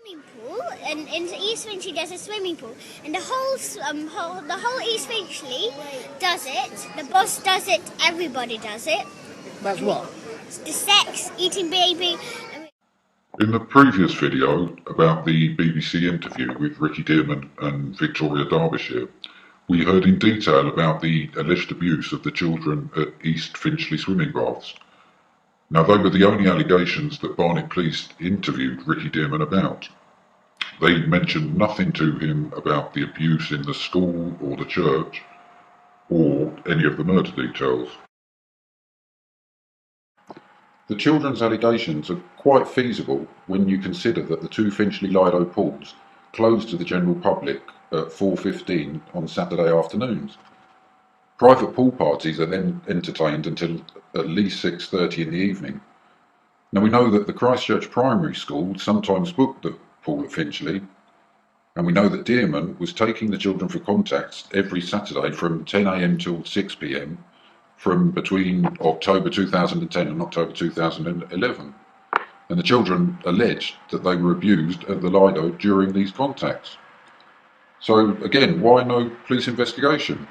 Swimming pool, and in East Finchley there's a swimming pool, and the whole East Finchley does it. The boss does it. Everybody does it. That's what? The sex, eating baby. In the previous video about the BBC interview with Ricky Dearman and Victoria Derbyshire, we heard in detail about the alleged abuse of the children at East Finchley swimming baths. Now, they were the only allegations that Barnet Police interviewed Ricky Dearman about. They mentioned nothing to him about the abuse in the school or the church, or any of the murder details. The children's allegations are quite feasible when you consider that the two Finchley Lido pools closed to the general public at 4:15 on Saturday afternoons. Private pool parties are then entertained until at least 6:30 in the evening. Now, we know that the Christchurch Primary School sometimes booked the pool at Finchley, and we know that Dearman was taking the children for contacts every Saturday from 10 AM till 6 PM from between October 2010 and October 2011. And the children alleged that they were abused at the Lido during these contacts. So again, why no police investigation?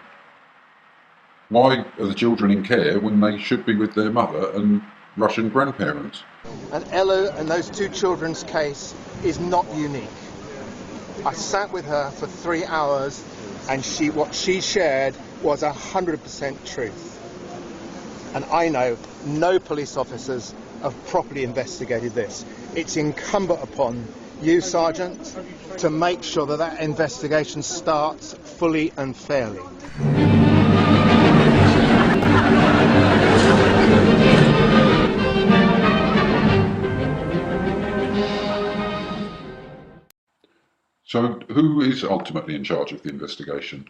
Why are the children in care when they should be with their mother and Russian grandparents? And Ella and those two children's case is not unique. I sat with her for 3 hours, and what she shared was 100% truth. And I know no police officers have properly investigated this. It's incumbent upon you, Sergeant, to make sure that that investigation starts fully and fairly. So who is ultimately in charge of the investigation?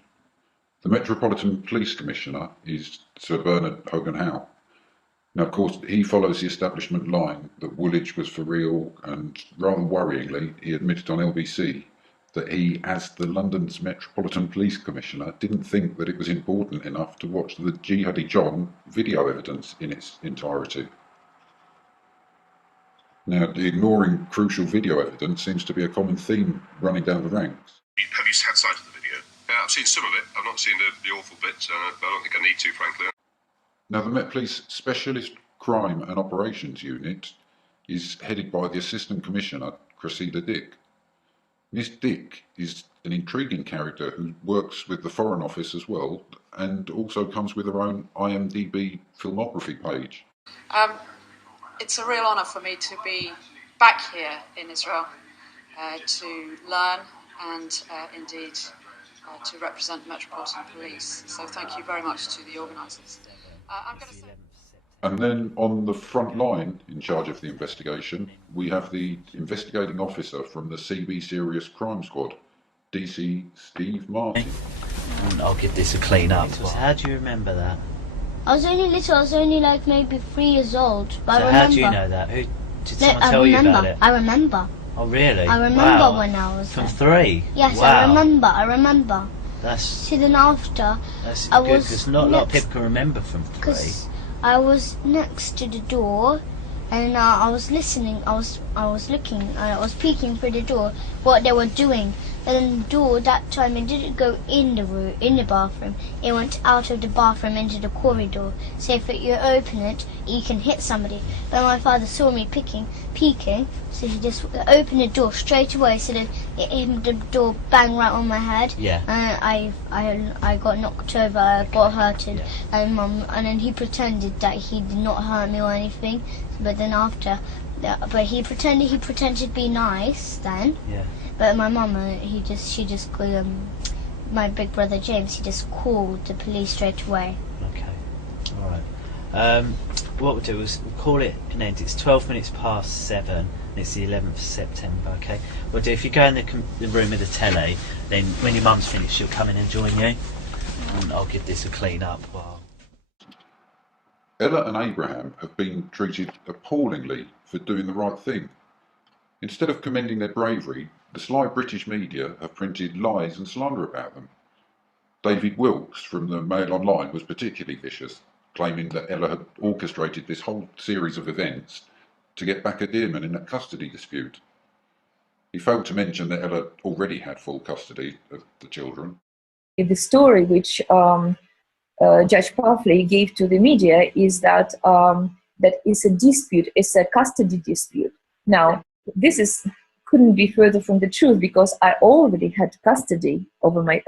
The Metropolitan Police Commissioner is Sir Bernard Hogan-Howe. Now, of course, he follows the establishment line that Woolwich was for real, and rather worryingly, he admitted on LBC that he, as the London's Metropolitan Police Commissioner, didn't think that it was important enough to watch the Jihadi John video evidence in its entirety. Now, ignoring crucial video evidence seems to be a common theme running down the ranks. Have you had sight of the video? I've seen some of it. I've not seen the awful bits, but I don't think I need to, frankly. Now, the Met Police Specialist Crime and Operations Unit is headed by the Assistant Commissioner, Cressida Dick. Miss Dick is an intriguing character who works with the Foreign Office as well, and also comes with her own IMDb filmography page. It's a real honour for me to be back here in Israel to learn and indeed to represent Metropolitan Police. So thank you very much to the organisers. I'm going to say... And then on the front line, in charge of the investigation, we have the investigating officer from the CB Serious Crime Squad, DC Steve Martin. I'll give this a clean up. How do you remember that? I was only little. I was only like maybe 3 years old. But So I remember. how do you know that? Who did someone tell you about it? I remember. Oh really? I remember Wow. when I was From there. 3? Yes, Wow. I remember. That's See, then after, good, I was because not a lot of next- people can remember from 3. because I was next to the door, and I was listening. I was looking, and I was peeking through the door what they were doing. And then the door that time it didn't go in the room, in the bathroom. It went out of the bathroom into the corridor. So if you open it, you can hit somebody. But my father saw me peeking, so he just opened the door straight away. So that the door banged right on my head. Yeah. And I got knocked over. I got hurted. Yeah. And then he pretended that he did not hurt me or anything. But then after, but he pretended to be nice then. Yeah. But my mum, she just called my big brother James. He just called the police straight away. Okay. All right. What we'll do is we'll call it an end. It's 12 minutes past 7. And it's the 11th of September. Okay. We'll do. If you go in the room with the telly, then when your mum's finished, she'll come in and join you, and I'll give this a clean up. While Ella and Abraham have been treated appallingly for doing the right thing. Instead of commending their bravery, the sly British media have printed lies and slander about them. David Wilkes from the Mail Online was particularly vicious, claiming that Ella had orchestrated this whole series of events to get back at Dearman in a custody dispute. He failed to mention that Ella already had full custody of the children. The story which Judge Puffley gave to the media is that that is a dispute, it's a custody dispute. Now, this couldn't be further from the truth, because I already had custody over my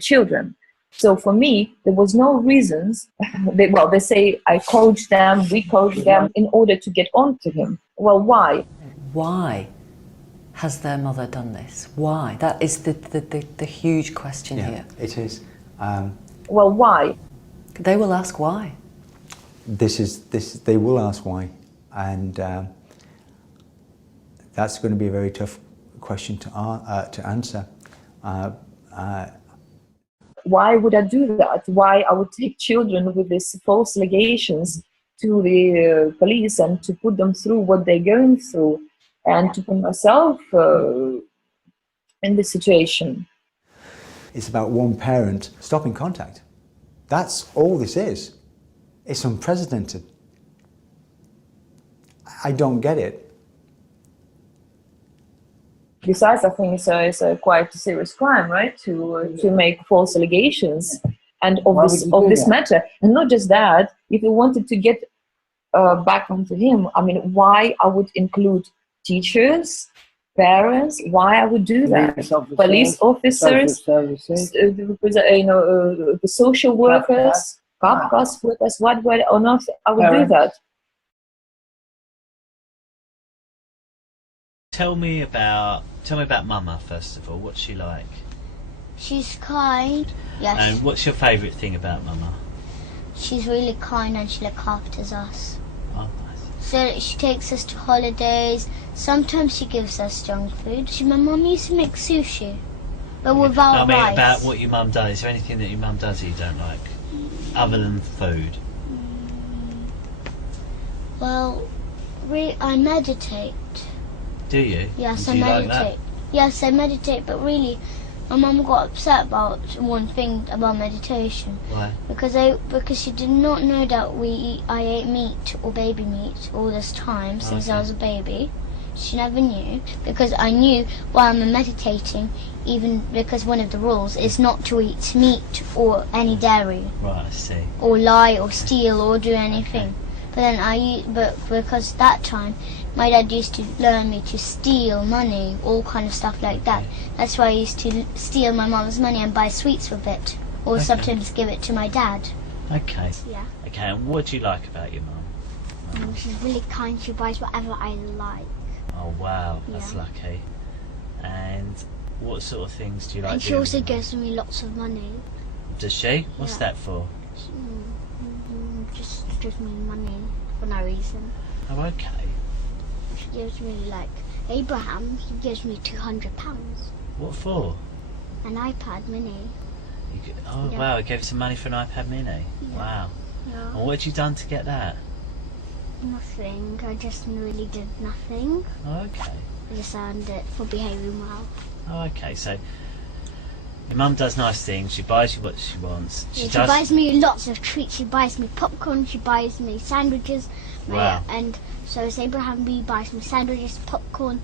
children. So for me, there was no reasons. They say I coached them, we coached them in order to get on to him. Well, why? Why has their mother done this? Why? That is the huge question here. It is. Well, why? They will ask why. They will ask why, and that's going to be a very tough question to answer. Why would I do that? Why I would take children with these false allegations to the police and to put them through what they're going through, and to put myself in this situation? It's about one parent stopping contact. That's all this is. It's unprecedented. I don't get it. Besides, I think it's a quite serious crime, right? To make false allegations and of this matter. And not just that, if you wanted to get back onto him, I mean, why I would include teachers, parents, why I would do that? Police officers, the social workers, Kafka's workers, what or not, I would do that. Tell me about Mama first of all. What's she like? She's kind. Yes. And what's your favourite thing about Mama? She's really kind and she looks after us. Oh, nice. So she takes us to holidays. Sometimes she gives us junk food. My mum used to make sushi, but without rice. About what your mum does. Is there anything that your mum does that you don't like, other than food? Well, I meditate. Do you? Yes, Do I you meditate. Like that? Yes, I meditate, but really, my mum got upset about one thing about meditation. Why? Because she did not know that I ate meat or baby meat all this time since I was a baby. She never knew, because I knew while I'm meditating, even because one of the rules is not to eat meat or any dairy. Right, I see. Or lie or steal or do anything. But because that time my dad used to learn me to steal money, all kind of stuff like that. That's why I used to steal my mum's money and buy sweets with it, or sometimes give it to my dad. Okay. Yeah. Okay, and what do you like about your mum? She's really kind. She buys whatever I like. Oh wow, that's Yeah. lucky. And what sort of things do you like? And she doing also with your gives me lots of money. mum? Does she? What's Yeah. that for? Just gives me money for no reason. Oh, okay. She gives me, like, Abraham, he gives me £200. What for? An iPad mini. Oh Yeah. wow, he gave you some money for an iPad mini. Yeah. Wow. Yeah. And what had you done to get that? Nothing. I just really did nothing. Oh, okay. I just earned it for behaving well. Oh, okay. So your mum does nice things. She buys you what she wants. She buys me lots of treats. She buys me popcorn. She buys me sandwiches. Wow. And so it's Abraham B buys me sandwiches, popcorn,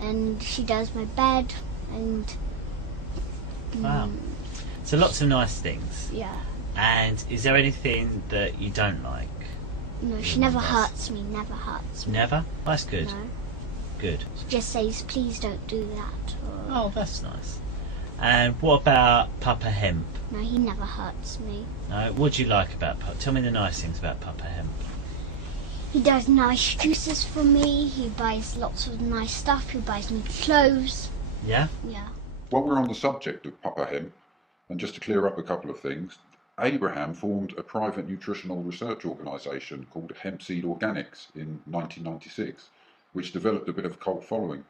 and she does my bed. And Wow. So lots of nice things. yeah. And is there anything that you don't like? No, she Your never mum does? hurts me. Never hurts me. Never? That's good. No. Good. She just says, please don't do that. Or, Oh, that's nice. And what about Papa Hemp? no, he never hurts me. No, what do you like about Papa? Tell me the nice things about Papa Hemp. He does nice juices for me. He buys lots of nice stuff. He buys me clothes. Yeah? Yeah. While we're on the subject of Papa Hemp, and just to clear up a couple of things, Abraham formed a private nutritional research organisation called Hampstead Organics in 1996, which developed a bit of a cult following.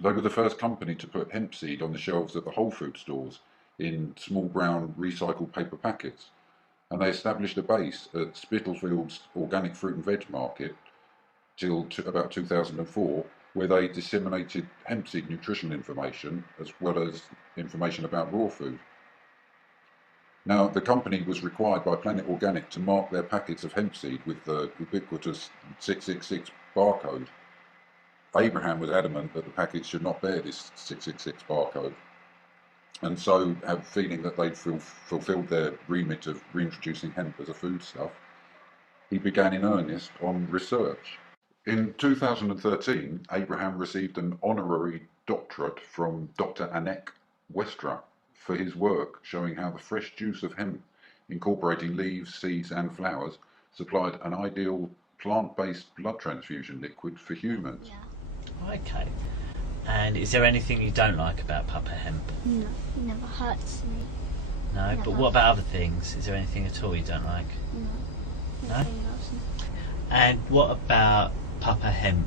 They were the first company to put hemp seed on the shelves at the Whole Food stores in small brown recycled paper packets, and they established a base at Spittlefield's organic fruit and veg market till about 2004, where they disseminated hemp seed nutritional information as well as information about raw food. Now, the company was required by Planet Organic to mark their packets of hemp seed with the ubiquitous 666 barcode. Abraham was adamant that the package should not bear this 666 barcode, and so, have a feeling that they'd fulfilled their remit of reintroducing hemp as a foodstuff, he began in earnest on research. In 2013, Abraham received an honorary doctorate from Dr. Anek Westra for his work showing how the fresh juice of hemp, incorporating leaves, seeds and flowers, supplied an ideal plant-based blood transfusion liquid for humans. Yeah. Okay. And is there anything you don't like about Papa Hemp? No, it never hurts me. No, Never. but what about other things? Is there anything at all you don't like? No. No? Nothing else. And what about Papa Hemp?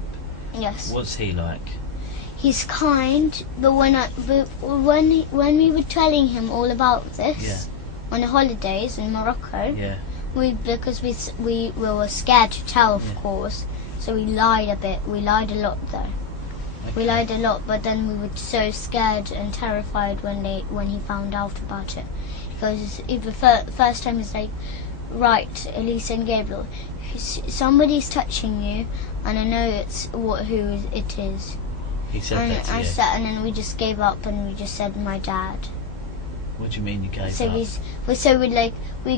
Yes. What's he like? He's kind, but when we were telling him all about this on the holidays in Morocco, because we were scared to tell, of course, so we lied a bit. We lied a lot though. Okay. We lied a lot, but then we were so scared and terrified when he found out about it, because the first time he's like, right, Elisa and Gabriel, somebody's touching you, and I know who it is. He said that to you? And then we just gave up and we just said my dad. What do you mean you gave up? We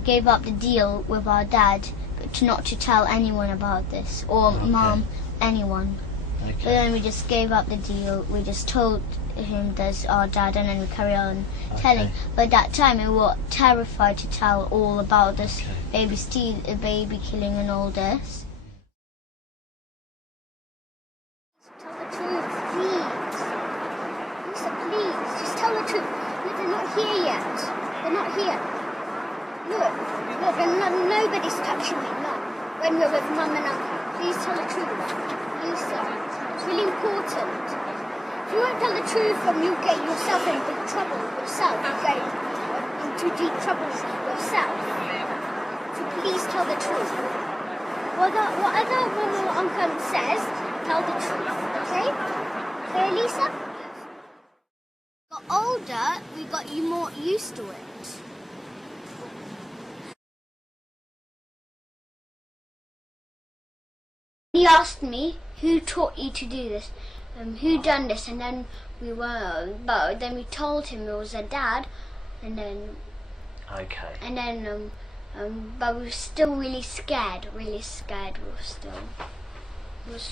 gave up the deal with our dad, but not to tell anyone about this, or mom, anyone. Okay. But then we just gave up the deal. We just told him there's our dad, and then we carry on telling. But that time we were terrified to tell all about this baby killing and all this. Tell the truth. Look, they're not here yet. They're not here. Look, nobody's touching me, no. When we're with Mum and Uncle. Please tell the truth. Lisa, it's really important. If you won't tell the truth, then you'll get yourself in big trouble yourself. You'll get into deep trouble yourself. So please tell the truth. Whatever Mum or Uncle says, tell the truth, okay? Okay, Lisa? Got older, we got you more used to it. He asked me, who taught you to do this? Who done this? And then then we told him it was a dad, and then. Okay. And then, but we were still really scared. We was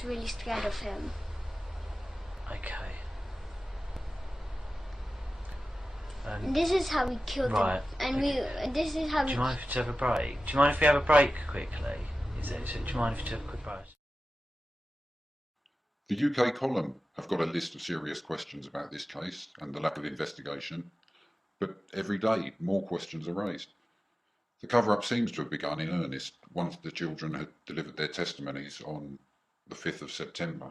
really scared of him. Okay. And this is how we killed him. And this is how we. Do you mind if we have a break? Do you mind if we have a break quickly? Do you mind if we have a quick break? The UK column have got a list of serious questions about this case and the lack of investigation, but every day more questions are raised. The cover-up seems to have begun in earnest once the children had delivered their testimonies on the 5th of September.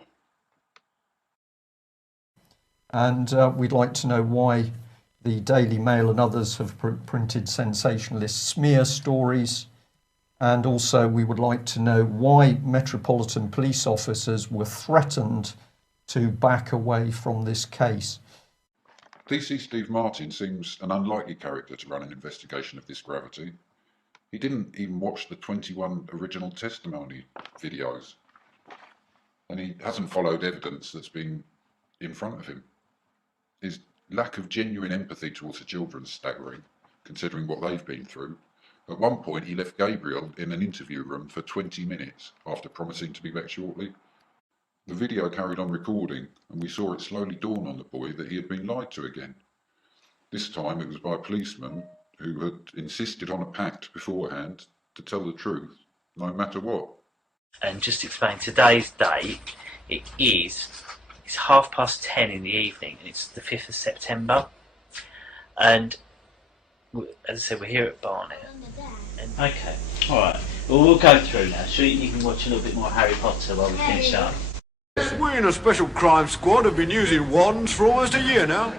And we'd like to know why the Daily Mail and others have printed sensationalist smear stories. And also we would like to know why Metropolitan Police officers were threatened to back away from this case. DC Steve Martin seems an unlikely character to run an investigation of this gravity. He didn't even watch the 21 original testimony videos, and he hasn't followed evidence that's been in front of him. His lack of genuine empathy towards the children is staggering, considering what they've been through. At one point, he left Gabriel in an interview room for 20 minutes after promising to be back shortly. The video carried on recording, and we saw it slowly dawn on the boy that he had been lied to again. This time it was by a policeman who had insisted on a pact beforehand to tell the truth, no matter what. And just to explain today's date, it's 10:30 in the evening, and it's the 5th of September. And as I said, we're here at Barnet. Okay, alright. Well, we'll go through now. You can watch a little bit more Harry Potter while we finish up. We in a special crime squad have been using wands for almost a year now.